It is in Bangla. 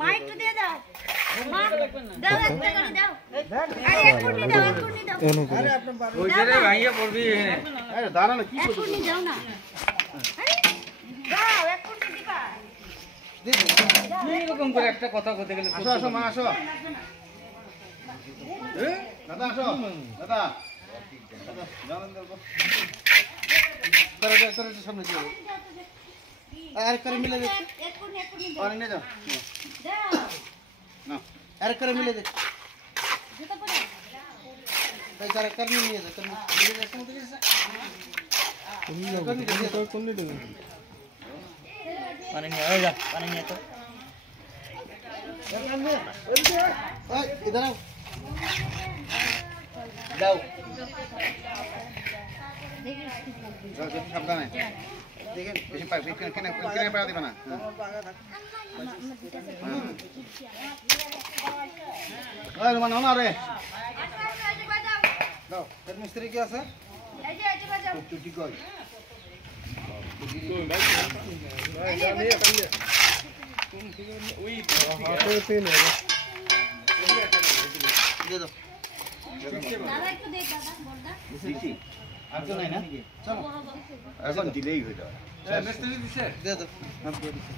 মা একটু দিয়ে দাও মা দাও একটা করে দাও আরে এক কুড়ি দাও আরে আপনি ওইটা রে ভাইয়া পড়বি আরে দাঁড়া না কি করছিস এক কুড়ি দাও না আরে দাও এক কুড়ি দিবা এরকম করে একটা কথা কইতে গেলে আসো আসো মা আসো দাদা আসো দাদা জানেন দেব করে সামনে যাও আর করে মিলে দে এক কুড়ি আর নিয়ে যাও দাও না আর করে মিলে দে জুতা পরে এই করে कर নিয়ে যা তুমি মিলে দে কোন দিকে কোন দিকে পানি নিয়ে আয় যা পানি নিয়ে তো इधर आओ जाओ देखिए सावधान है देखिए बेसी पाइप किने पड़ा दिबा ना ओए रुमान ना रे दाও এর মিস্ত্রি কি আছে এই যে বাজাও চুটি কই हाथ पे नहीं है दे दो दादा একটু দে দাদা বলদা দিছি আর তো নাই না চলো এখন দিলেই হয়ে যাবে মিস্ত্রি দিছে দে দাও হাত দিয়ে দিছি